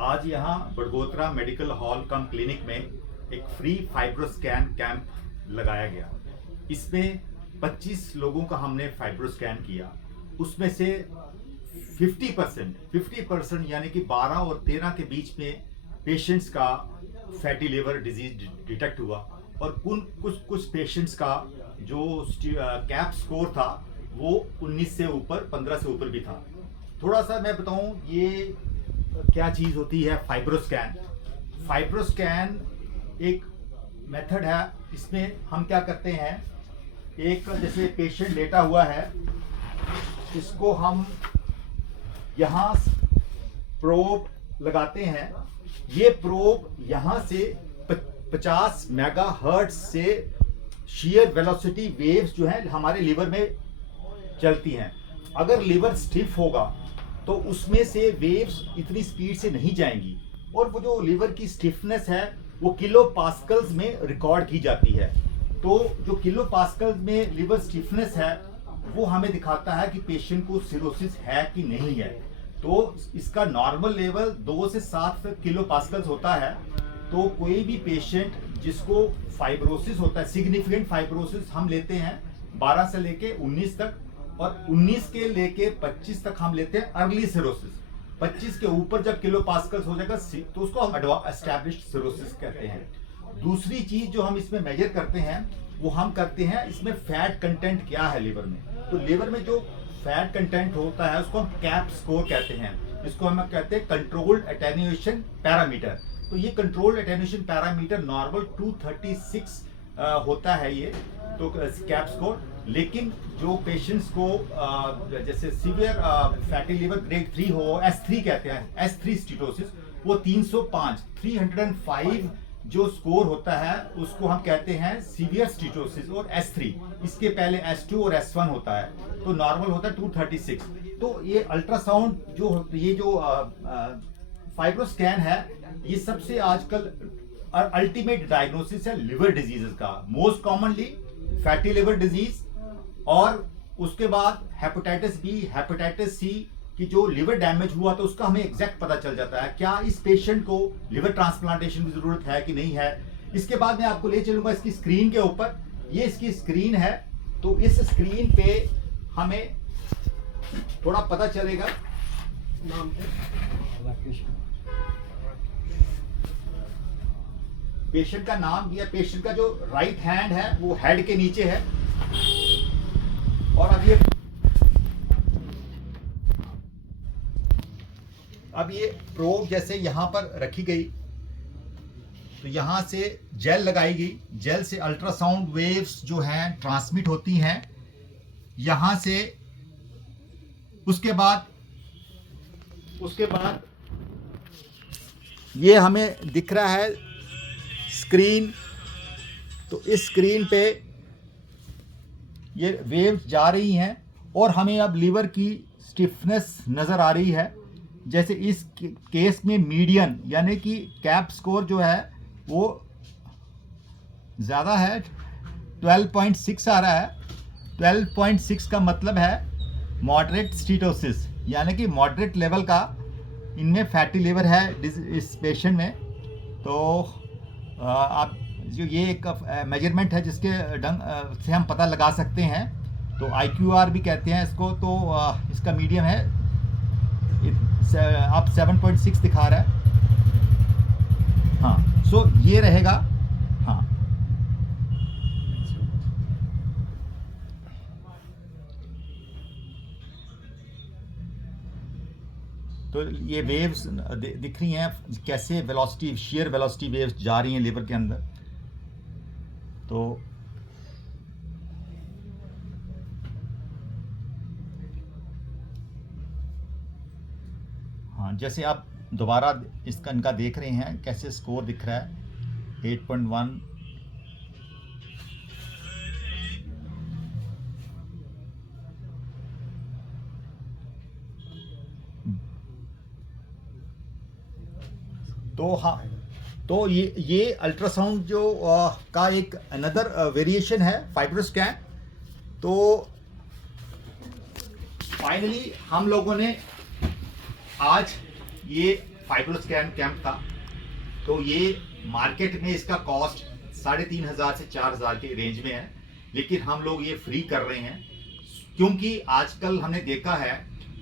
आज यहाँ बड़गोत्रा medical hall कम clinic में एक फ्री फाइब्रोस्कैन कैंप लगाया गया। इसमें 25 लोगों का हमने फाइब्रोस्कैन किया। उसमें से 50% यानी कि 12 और 13 के बीच में पेशेंट्स का फैटी लिवर डिजीज डिटेक्ट हुआ और कुछ पेशेंट्स का जो कैप स्कोर था वो 19 से ऊपर 15 से ऊपर भी था। थोड़ा सा मैं बताऊं ये क्या चीज़ होती है फाइब्रोस्कैन। फाइब्रोस्कैन एक मेथड है। इसमें हम क्या करते हैं, एक जैसे पेशेंट लेटा हुआ है, इसको हम यहाँ प्रोब लगाते हैं। ये प्रोब यहाँ से 50 मेगाहर्ट्ज से शेयर वेलोसिटी वेव्स जो है हमारे लिवर में चलती हैं। अगर लिवर स्टिफ होगा तो उसमें से वेव्स इतनी स्पीड से नहीं जाएंगी और वो जो लिवर की स्टिफनेस है वो किलो पास्कल्स में रिकॉर्ड की जाती है। तो जो किलो पास्कल्स में लिवर स्टिफनेस है वो हमें दिखाता है कि पेशेंट को सिरोसिस है कि नहीं है। तो इसका नॉर्मल लेवल 2 से 7 किलो पास्कल्स होता है। तो कोई भी पेशेंट जिसको फाइब्रोसिस होता है, सिग्निफिकेंट फाइब्रोसिस, हम लेते हैं 12 से लेके 19 तक और 19 के लेके 25 तक हम लेते हैं अर्ली सिरोसिस। 25 के ऊपर जब किलो पास्कल्स हो जाएगा तो उसको हम एस्टैब्लिश्ड सिरोसिस कहते हैं। दूसरी चीज जो हम इसमें मेजर करते हैं वो हम करते हैं इसमें फैट कंटेंट क्या है लिवर में। तो लिवर में जो फैट कंटेंट होता है उसको हम कैप स्कोर कहते हैं। इसको हम कहते हैं कंट्रोल्ड एटेन्यूएशन पैरामीटर। तो ये कंट्रोल्ड एटेन्यूएशन पैरामीटर नॉर्मल 236 होता है ये तो कैप स्कोर। लेकिन जो पेशेंट्स को जैसे सीवियर फैटी लिवर ग्रेड 3 हो, S3 कहते हैं, S3 स्टीटोसिस, वो 305 जो स्कोर होता है उसको हम कहते हैं सीवियर स्टीटोसिस और S3। इसके पहले S2 और S1 होता है, तो नॉर्मल होता है 236। तो ये अल्ट्रासाउंड जो फाइब्रोस्कैन है ये सबसे आजकल अल्टीमेट डायग्नोसिस है लिवर डिजीजेस का। Most commonly fatty liver disease और उसके बाद हेपेटाइटिस बी, हेपेटाइटिस सी कि जो लिवर डैमेज हुआ तो उसका हमें एग्जैक्ट पता चल जाता है क्या इस पेशेंट को लिवर ट्रांसप्लांटेशन की जरूरत है कि नहीं है। इसके बाद मैं आपको ले चलूंगा इसकी स्क्रीन के ऊपर। ये इसकी स्क्रीन है, तो इस स्क्रीन पे हमें थोड़ा पता चलेगा। नाम पेशेंट का नाम दिया, पेशेंट का जो राइट हैंड है वो हेड के नीचे है और अब ये प्रोब जैसे यहां पर रखी गई तो यहां से जेल लगाई गई। जेल से अल्ट्रासाउंड वेव्स जो हैं ट्रांसमिट होती हैं यहां से। उसके बाद ये हमें दिख रहा है स्क्रीन। तो इस स्क्रीन पे ये वेव्स जा रही हैं और हमें अब लिवर की स्टिफनेस नज़र आ रही है। जैसे इस केस में मीडियन यानी कि कैप स्कोर जो है वो ज़्यादा है, 12.6 आ रहा है। 12.6 का मतलब है मॉडरेट स्टीटोसिस, यानी कि मॉडरेट लेवल का इनमें फैटी लिवर है इस पेशेंट में। तो आप जो ये एक मेजरमेंट है जिसके ढंग से हम पता लगा सकते हैं। तो IQR भी कहते हैं इसको। तो इसका मीडियम है, अब 7.6 दिखा रहा है। हाँ, सो ये रहेगा। हाँ, तो ये वेव्स दिख रही हैं कैसे वेलोसिटी, शेयर वेलोसिटी वेव्स जा रही हैं लिवर के अंदर। तो हाँ, जैसे आप दोबारा इनका देख रहे हैं कैसे स्कोर दिख रहा है 8.1। तो हाँ, तो ये अल्ट्रासाउंड जो का एक अनदर वेरिएशन है फाइब्रोस्कैन। तो फाइनली हम लोगों ने आज ये फाइब्रोस्कैन कैंप था। तो ये मार्केट में इसका कॉस्ट 3,500 से 4,000 के रेंज में है, लेकिन हम लोग ये फ्री कर रहे हैं क्योंकि आजकल हमने देखा है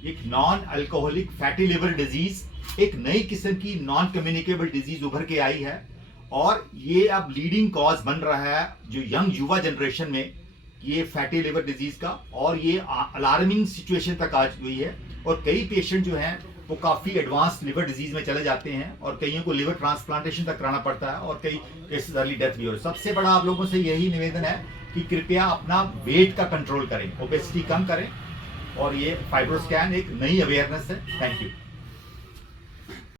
एक non alcoholic fatty liver disease, एक नई किस्म की नॉन कम्युनिकेबल डिजीज उभर के आई है और ये अब लीडिंग कॉज बन रहा है जो यंग युवा जनरेशन में, ये फैटी लिवर डिजीज का, और ये अलार्मिंग सिचुएशन तक आ हुई है और कई पेशेंट जो हैं वो काफ़ी एडवांस लिवर डिजीज में चले जाते हैं और कईयों को लिवर ट्रांसप्लांटेशन तक कराना पड़ता है और कई केसेस अर्ली डेथ भी हो रही है। सबसे बड़ा आप लोगों से यही निवेदन है कि कृपया अपना वेट का कंट्रोल करें, ओबेसिटी कम करें, और ये फाइब्रोस्कैन एक नई अवेयरनेस है। Thank you.